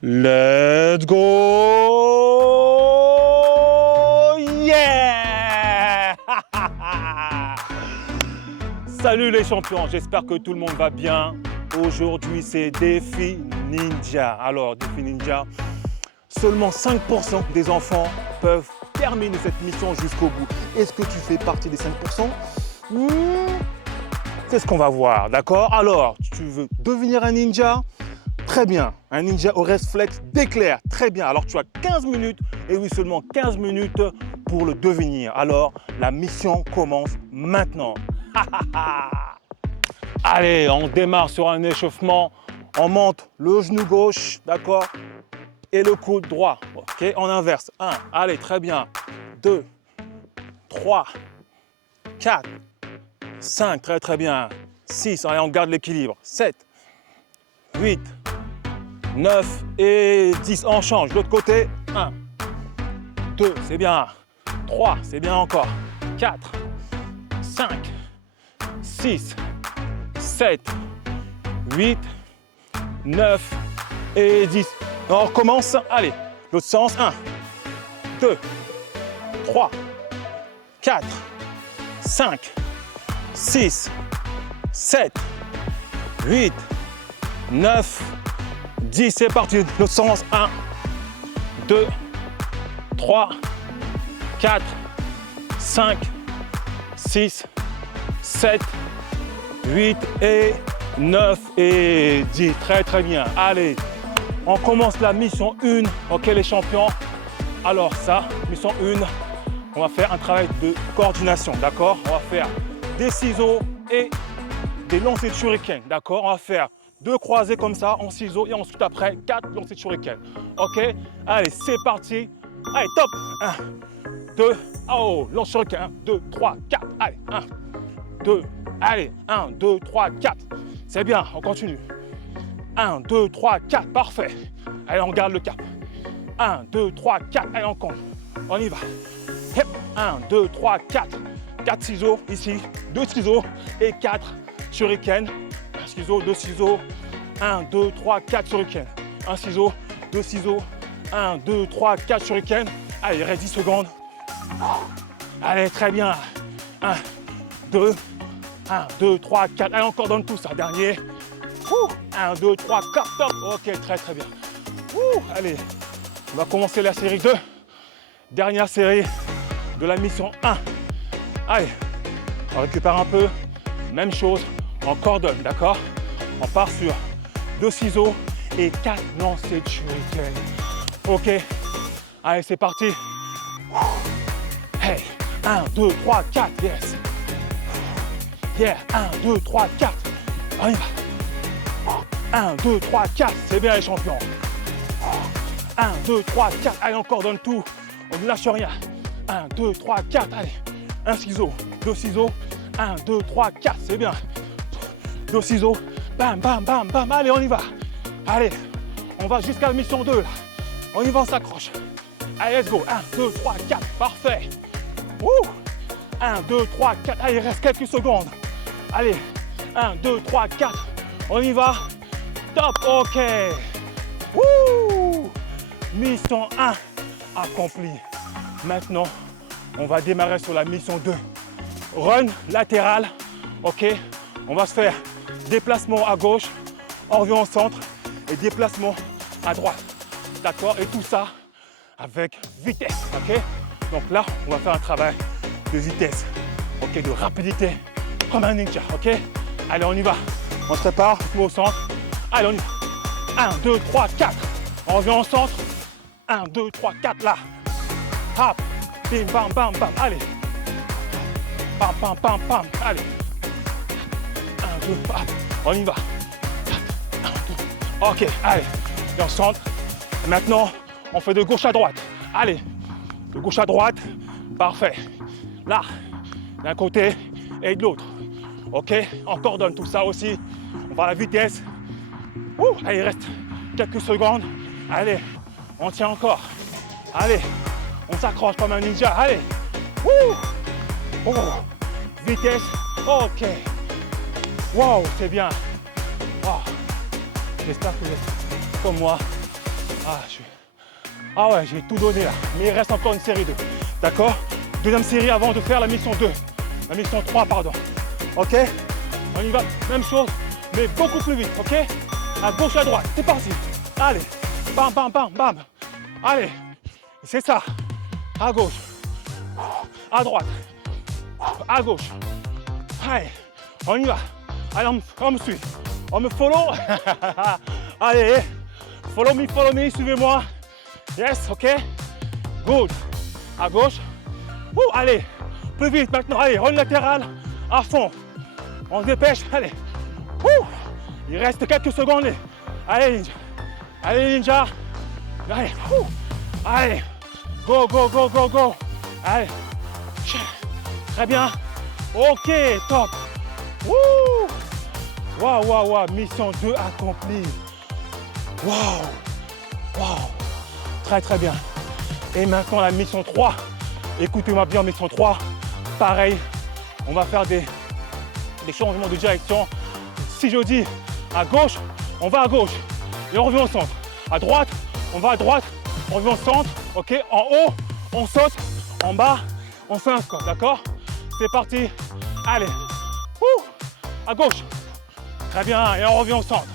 Let's go! Yeah! Salut les champions, j'espère que tout le monde va bien. Aujourd'hui, c'est Défi Ninja. Alors, Défi Ninja, seulement 5% des enfants peuvent terminer cette mission jusqu'au bout. Est-ce que tu fais partie des 5%? C'est ce qu'on va voir, d'accord? Alors, tu veux devenir un ninja? Très bien, un ninja au réflexe d'éclair, très bien. Alors tu as 15 minutes, et oui seulement 15 minutes pour le devenir. Alors la mission commence maintenant. Allez, on démarre sur un échauffement. On monte le genou gauche, d'accord? Et le coude droit, ok? En inverse. 1, allez, très bien. 2, 3, 4, 5, très bien. 6, allez, on garde l'équilibre. 7, 8, 9 et 10, on change, de l'autre côté, 1, 2, c'est bien, 3, c'est bien encore, 4, 5, 6, 7, 8, 9 et 10. On recommence, allez, l'autre sens, 1, 2, 3, 4, 5, 6, 7, 8, 9, 10, c'est parti, l'autre sens, 1, 2, 3, 4, 5, 6, 7, 8 et 9 et 10, très bien. Allez, on commence la mission 1, ok les champions. Alors ça, mission 1, on va faire un travail de coordination, d'accord? On va faire des ciseaux et des lancers de shuriken, d'accord? On va faire 2 croisés comme ça en ciseaux et ensuite après 4 lancers de shuriken. Ok? Allez, c'est parti. Allez, top. 1, 2, oh, lance shuriken. 1, 2, 3, 4. Allez, 1, 2, allez, 1, 2, 3, 4. C'est bien, on continue. 1, 2, 3, 4, parfait. Allez, on garde le cap. 1, 2, 3, 4, allez, on compte. On y va. Hep. 1, 2, 3, 4. 4 ciseaux ici, 2 ciseaux et 4 shuriken. Ciseaux, 2 ciseaux, 1, 2, 3, 4 shuriken. 1 ciseau, 2 ciseaux, 1, 2, 3, 4 shuriken. Allez, il reste 10 secondes. Allez, très bien. 1, 2, 1, 2, 3, 4. Allez, encore donne tout ça. Dernier. 1, 2, 3, 4, top. Ok, très bien. Allez, on va commencer la série 2. Dernière série de la mission 1. Allez, on récupère un peu. Même chose. On coordonne, d'accord? On part sur 2 ciseaux et 4 lancers de shuriken. Ok, allez, c'est parti. Hey, 1, 2, 3, 4, yes. Yeah, 1, 2, 3, 4. On y va. 1, 2, 3, 4, c'est bien les champions. 1, 2, 3, 4, allez, on coordonne tout. On ne lâche rien. 1, 2, 3, 4, allez. 1 ciseau, 2 ciseaux. 1, 2, 3, 4, c'est bien. 2 ciseaux, bam, bam, bam, bam, allez, on y va. Allez, on va jusqu'à la mission 2, là. On y va, on s'accroche. Allez, let's go. 1, 2, 3, 4, parfait. 1, 2, 3, 4, allez, il reste quelques secondes. Allez, 1, 2, 3, 4, on y va. Top, ok. Mission 1 accomplie. Maintenant, on va démarrer sur la mission 2. Run latéral, ok. On va se faire déplacement à gauche, on revient au centre et déplacement à droite. D'accord? Et tout ça avec vitesse. Ok? Donc là, on va faire un travail de vitesse. Ok? De rapidité. Comme un ninja. Ok? Allez, on y va. On se prépare, on se met au centre. Allez, on y va. 1, 2, 3, 4. On revient au centre. 1, 2, 3, 4 là. Hop. Bim, bam, bam, bam. Allez. Pam, pam, pam, pam. Allez. 1, 2, hop. On y va. 1, 2. Ok, allez. Et on centre. Et maintenant, on fait de gauche à droite. Allez. De gauche à droite. Parfait. Là, d'un côté et de l'autre. Ok, on coordonne tout ça aussi. On va à la vitesse. Allez, il reste quelques secondes. Allez, on tient encore. Allez, on s'accroche comme un ninja. Allez. Vitesse. Ok. Wow, c'est bien. Wow. J'espère que vous êtes comme moi. Ah ouais, j'ai tout donné là. Mais il reste encore une série 2. D'accord? Deuxième série avant de faire la mission 2. La mission 3, pardon. Ok? On y va, même chose, mais beaucoup plus vite, ok? À gauche, à droite, c'est parti. Allez, bam, bam, bam, bam. Allez, c'est ça. À gauche, à droite, à gauche. Allez, on y va. Allez, on me suit. On me follow. Allez, follow me, suivez-moi. Yes, ok? Good. À gauche. Allez, plus vite maintenant. Allez, run latéral à fond. On se dépêche. Allez. Il reste quelques secondes. Allez, ninja. Allez, ninja. Allez. Allez. Go, go, go, go, go. Allez. Très bien. Ok, top. Waouh, waouh, waouh. Mission 2 accomplie. Waouh. Waouh. Très, très bien. Et maintenant, la mission 3. Écoutez-moi bien, mission 3. Pareil, on va faire des changements de direction. Si je dis à gauche, on va à gauche et on revient au centre. À droite, on va à droite, on revient au centre. Ok, en haut, on saute. En bas, on fait un squat. D'accord? C'est parti. Allez. À gauche. Très bien. Et on revient au centre.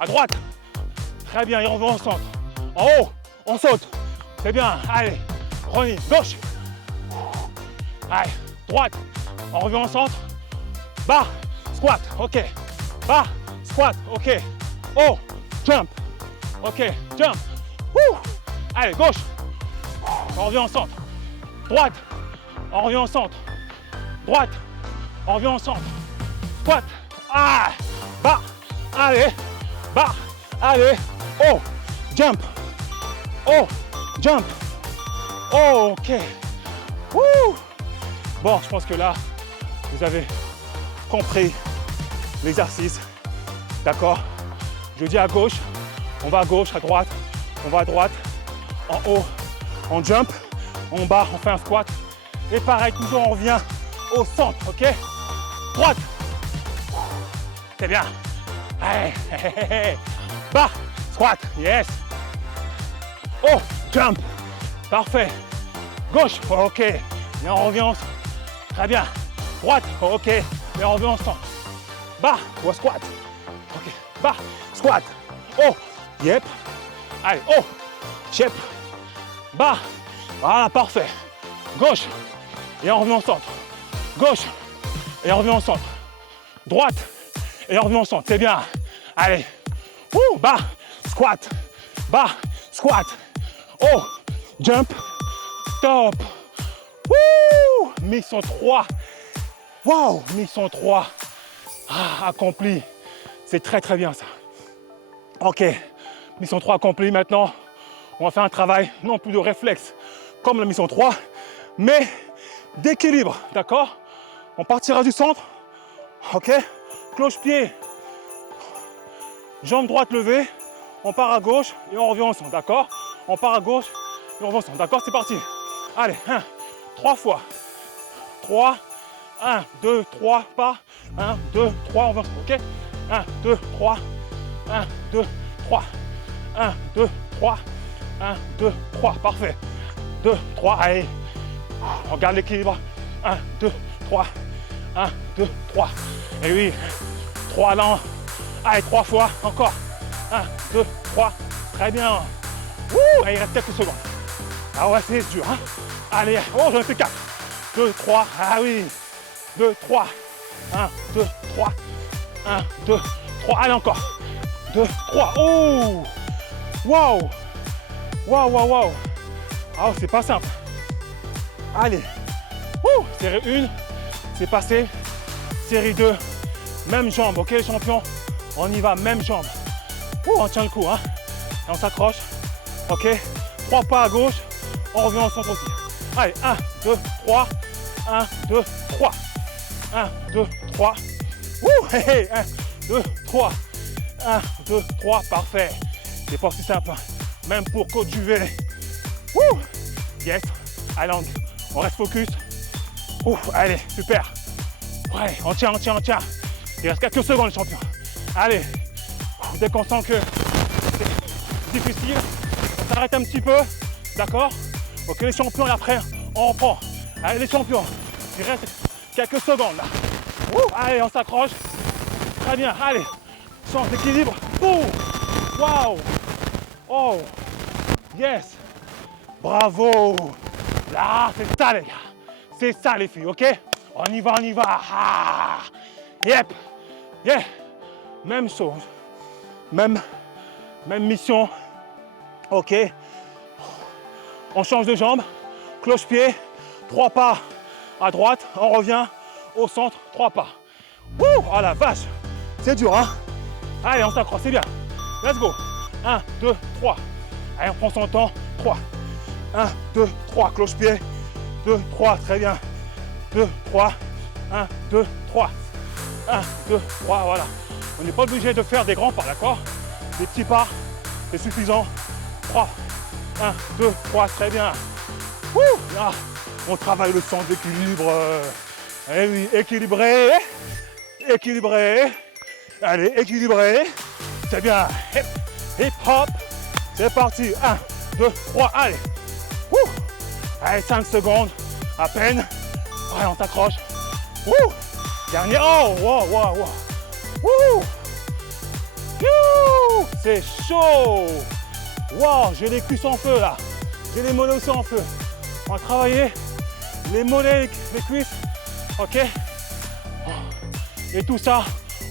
À droite. Très bien. Et on revient au centre. En haut, on saute. C'est bien. Allez. Running. Gauche. Allez. Droite. On revient au centre. Bas. Squat. Ok. Bas. Squat. Ok. Oh. Jump. Ok. Jump. Allez. Gauche. On revient au centre. Droite. On revient au centre. Droite. On revient au centre. Squat. Ah. Bas. Allez. Bas. Allez. Oh. Jump. Oh. Jump. Oh, ok. Wouh. Bon, je pense que là, vous avez compris l'exercice. D'accord? Je dis à gauche, on va à gauche, à droite, on va à droite, en haut, on jump, en bas, on fait un squat. Et pareil, toujours on revient au centre, ok? Droite. C'est bien. Allez. Bas, squat, yes. Oh, jump. Parfait. Gauche, ok. Et on revient au centre. Très bien. Droite, ok. Et on revient au centre. Bas, ou squat. Ok. Bas, squat. Oh, yep. Allez, oh, chep. Bas. Voilà, parfait. Gauche. Et on revient au centre. Gauche. Et on revient au centre. Droite. Et on revient au centre. C'est bien. Allez. Bas, squat. Bas, squat. Oh, jump. Top. Mission 3. Waouh, mission 3. Accompli. C'est très très bien ça. Ok, mission 3 accomplie. Maintenant, on va faire un travail, non plus de réflexe comme la mission 3, mais d'équilibre, d'accord? On partira du centre. Ok, cloche-pied, jambe droite levée. On part à gauche et on revient au centre, d'accord? On part à gauche et on revient au centre, d'accord? C'est parti. Allez, 3 fois. 3, 1, 2, 3, pas. 1, 2, 3, on va, ok? 1, 2, 3, 1, 2, 3, 1, 2, 3, 1, 2, 3, parfait. 2, 3, allez. On garde l'équilibre. 1, 2, 3, 1, 2, 3. Et oui, 3 là. Allez, 3 fois, encore. 1, 2, 3, très bien. Allez, il reste quelques secondes. Ah ouais, c'est dur, hein? Allez, oh, j'en ai fait 4. 2, 3, ah oui. 2, 3. 1, 2, 3. 1, 2, 3. Allez, encore. 2, 3. Oh! Waouh! Waouh, waouh, waouh! Ah, c'est pas simple. Allez. Série 1, c'est passé. Série 2, même jambe, ok, les champions? On y va, même jambe. On tient le coup, hein? Et on s'accroche. Ok? 3 pas à gauche. On revient au centre aussi. Allez, 1, 2, 3. 1, 2, 3. 1, 2, 3. 1, 2, 3. 1, 2, 3. Parfait. C'est pas aussi simple. Même pour coach Juvet. Yes. Allez, on reste focus. Allez, super. Ouais, on tient, on tient, on tient. Il reste quelques secondes, les champions. Allez. Dès qu'on sent que c'est difficile, s'arrête un petit peu, d'accord? Ok, les champions, et après, on reprend. Allez, les champions, il reste quelques secondes là. Allez, on s'accroche. Très bien, allez, change d'équilibre. Waouh! Oh! Yes! Bravo! Là, c'est ça les gars. C'est ça les filles, ok? On y va, on y va. Ah! Yep! Yeah! Même chose. Même mission. Ok? On change de jambe. Cloche-pied. 3 pas à droite. On revient au centre. 3 pas. Oh la vache! C'est dur, hein? Allez, on s'accroche, c'est bien. Let's go. 1, 2, 3. Allez, on prend son temps. 3. 1, 2, 3. Cloche-pied. 2, 3. Très bien. 2, 3. 1, 2, 3. 1, 2, 3. Voilà. On n'est pas obligé de faire des grands pas, d'accord? Des petits pas, c'est suffisant. 3. 1, 2, 3. Très bien. Là, on travaille le centre d'équilibre. Eh oui, équilibré. Équilibré. Allez, équilibré. C'est bien. Hip, hip hop. C'est parti. 1, 2, 3. Allez. Allez, 5 secondes. À peine. Ouais, on s'accroche. Dernier. Oh, wow. C'est chaud. Wow, j'ai les cuisses en feu là. J'ai les mollets aussi en feu. On va travailler les mollets, les cuisses. Ok. Et tout ça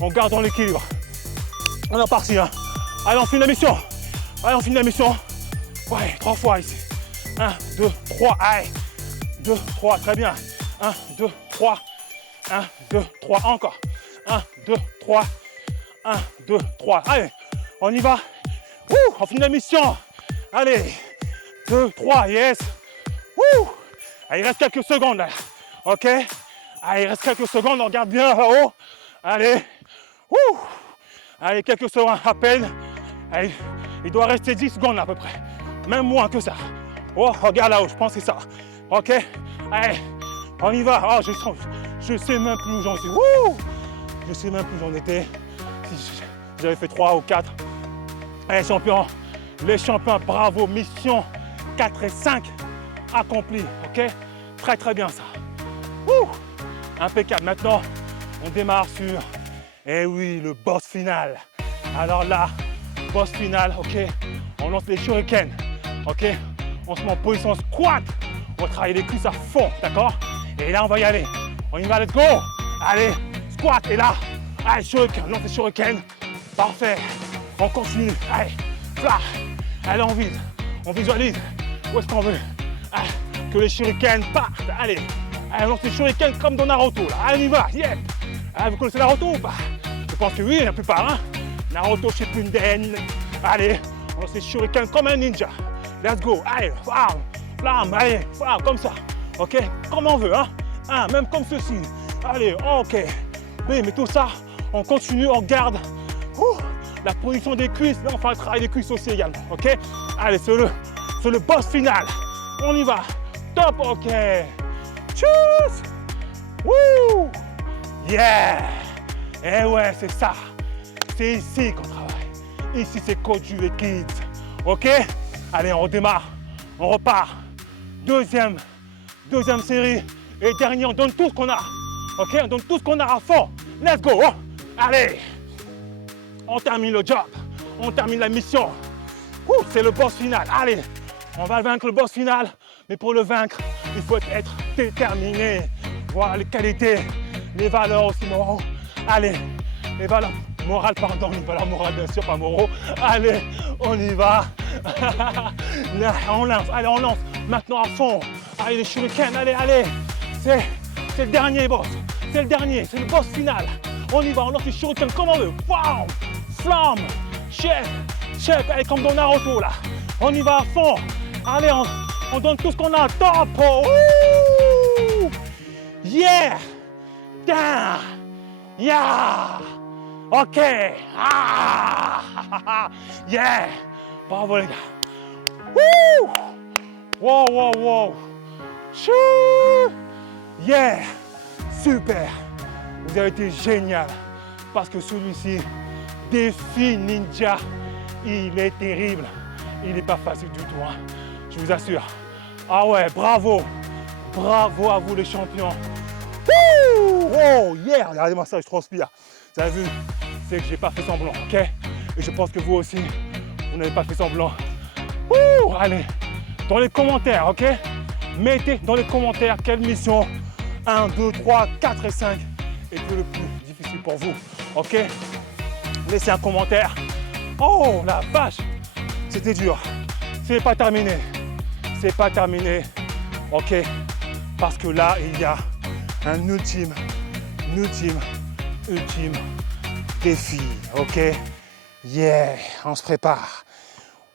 en gardant l'équilibre. On est reparti, hein. Allez, on finit la mission. Allez, on finit la mission. Ouais, 3 fois ici. 1, 2, 3. Allez. 2, 3. Très bien. 1, 2, 3. 1, 2, 3. Encore. 1, 2, 3. 1, 2, 3. Allez, on y va. On finit la mission. Allez. 2, 3. Yes. Allez, il reste quelques secondes là. Ok. Allez, il reste quelques secondes. On regarde bien là-haut. Allez. Allez, quelques secondes à peine. Allez, il doit rester 10 secondes à peu près. Même moins que ça. Regarde là-haut, je pense que c'est ça. Ok. Allez, on y va. Je sais même plus où j'en suis. Je sais même plus où j'en étais. Si j'avais fait 3 ou 4. Allez, champions. Les champions, bravo. Mission 4 et 5 accomplie. Ok. Très très bien ça. Impeccable. Maintenant, on démarre sur, oui, le boss final. Alors là, boss final, ok. On lance les shurikens, ok. On se met en position squat. On va travailler les cuisses à fond, d'accord. Et là, on va y aller. On y va, let's go. Allez, squat. Et là, allez, shuriken, on lance les shurikens. Parfait. On continue. Allez, là. Allez, on vise. On visualise. Où est-ce qu'on veut? Allez, que les shurikens partent. Allez. Allez, on lance les shurikens comme dans Naruto. Là. Allez, on y va. Yeah. Allez, vous connaissez Naruto ou pas? Je pense que oui, la plupart. Hein. Naruto Shippuden. Allez, on lance les shurikens comme un ninja. Let's go. Allez, flamme, allez, comme ça. Ok, comme on veut. Hein. Même comme ceci. Allez, ok. Oui, mais tout ça, on continue, on garde la position des cuisses. Là, on fait un travail des cuisses aussi également. Ok. Allez, c'est le boss final. On y va. Top, ok. Tchuss. Wouh. Yeah. Eh ouais, c'est ça. C'est ici qu'on travaille. Ici, c'est Coach Jules Kids. Ok. Allez, on redémarre. On repart. Deuxième série. Et dernier, on donne tout ce qu'on a. Ok, on donne tout ce qu'on a à fond. Let's go. Allez. On termine le job. On termine la mission. C'est le boss final. Allez. On va vaincre le boss final. Mais pour le vaincre, il faut être déterminé. Voilà les qualités, les valeurs aussi moraux. Allez. Les valeurs morales, pardon. Les valeurs morales, bien sûr, pas moraux. Allez. On y va. Là, on lance. Allez, on lance. Maintenant à fond. Allez, les shurikens. Allez. C'est le dernier boss. C'est le dernier. C'est le boss final. On y va. On lance les shurikens comme on veut. Wow. Flamme. Chef. Allez, comme dans Naruto, là. On y va à fond. Allez, on donne tout ce qu'on a. Top. Yeah. Down. Yeah. Ok. Yeah. Bravo, les gars. Wow. Chou. Yeah. Super. Vous avez été génial. Parce que celui-ci, défi ninja, il est terrible. il n'est pas facile du tout, hein. Je vous assure. Ah ouais, bravo. Bravo à vous les champions. Wouh! Oh yeah, regardez-moi ça, je transpire. Vous avez vu, c'est que j'ai pas fait semblant, ok? Et je pense que vous aussi, vous n'avez pas fait semblant. Wouh! Allez, dans les commentaires, ok? Mettez dans les commentaires quelle mission 1, 2, 3, 4 et 5 était le plus difficile pour vous, ok? Laissez un commentaire. Oh la vache! C'était dur. C'est pas terminé. C'est pas terminé, ok? Parce que là, il y a un ultime défi, ok? Yeah, on se prépare.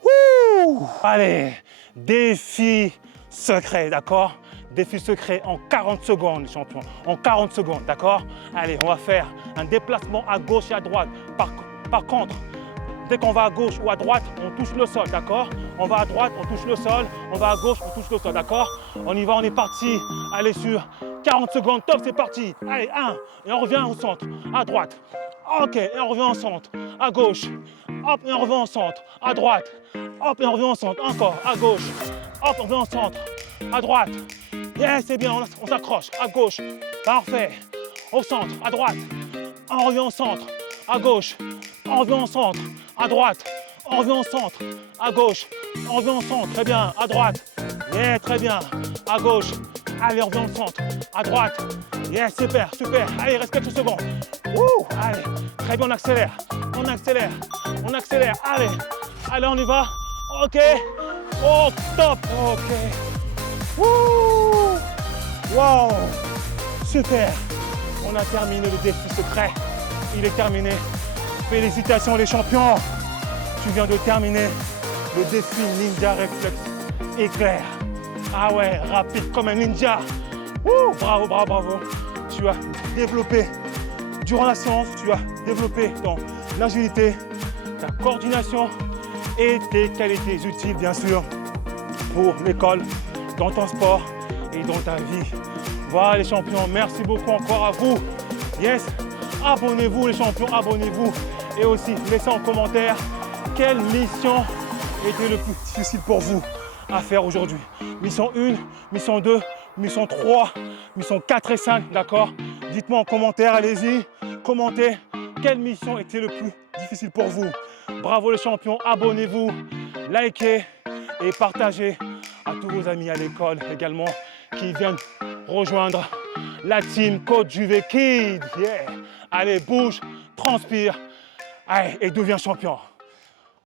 Wouh! Allez, défi secret, d'accord? Défi secret en 40 secondes, les champions. En 40 secondes, d'accord? Allez, on va faire un déplacement à gauche et à droite. Par contre, dès qu'on va à gauche ou à droite, on touche le sol, d'accord? On va à droite, on touche le sol. On va à gauche, on touche le sol, d'accord? On y va, on est parti. Allez, sur 40 secondes, top, c'est parti. Allez, 1, et on revient au centre, à droite. Ok, et on revient au centre, à gauche. Hop, et on revient au centre, à droite. Hop, et on revient au centre, encore, à gauche. Hop, on revient au centre, à droite. Yes, c'est bien, on s'accroche, à gauche. Parfait. Au centre, à droite. On revient au centre, à gauche. On revient au centre, à droite. On revient au centre, à gauche. On revient au centre, très bien, à droite. Yeah, très bien, à gauche. Allez, on revient au centre, à droite. Yes, super, super. Allez, reste quelques secondes. Wouh, allez, très bien, on accélère. On accélère, on accélère. Allez, allez, on y va. Ok. Oh, top. Ok. Wouh. Wow. Super. On a terminé le défi secret. Il est terminé. Félicitations les champions. Tu viens de terminer le défi Ninja Réflexe Éclair. Ah ouais, rapide comme un ninja. Wouh, bravo, bravo, bravo. Tu as développé, durant la séance, tu as développé ton agilité, ta coordination et tes qualités utiles, bien sûr, pour l'école, dans ton sport et dans ta vie. Voilà les champions, merci beaucoup encore à vous. Yes, abonnez-vous les champions, abonnez-vous. Et aussi, laissez en commentaire quelle mission était le plus difficile pour vous à faire aujourd'hui. Mission 1, mission 2, mission 3, mission 4 et 5, d'accord? Dites-moi en commentaire, allez-y, commentez quelle mission était le plus difficile pour vous. Bravo les champions, abonnez-vous, likez et partagez à tous vos amis à l'école également qui viennent rejoindre la team Coach Juvé Kid. Yeah. Allez, bouge, transpire, allez, et deviens champion.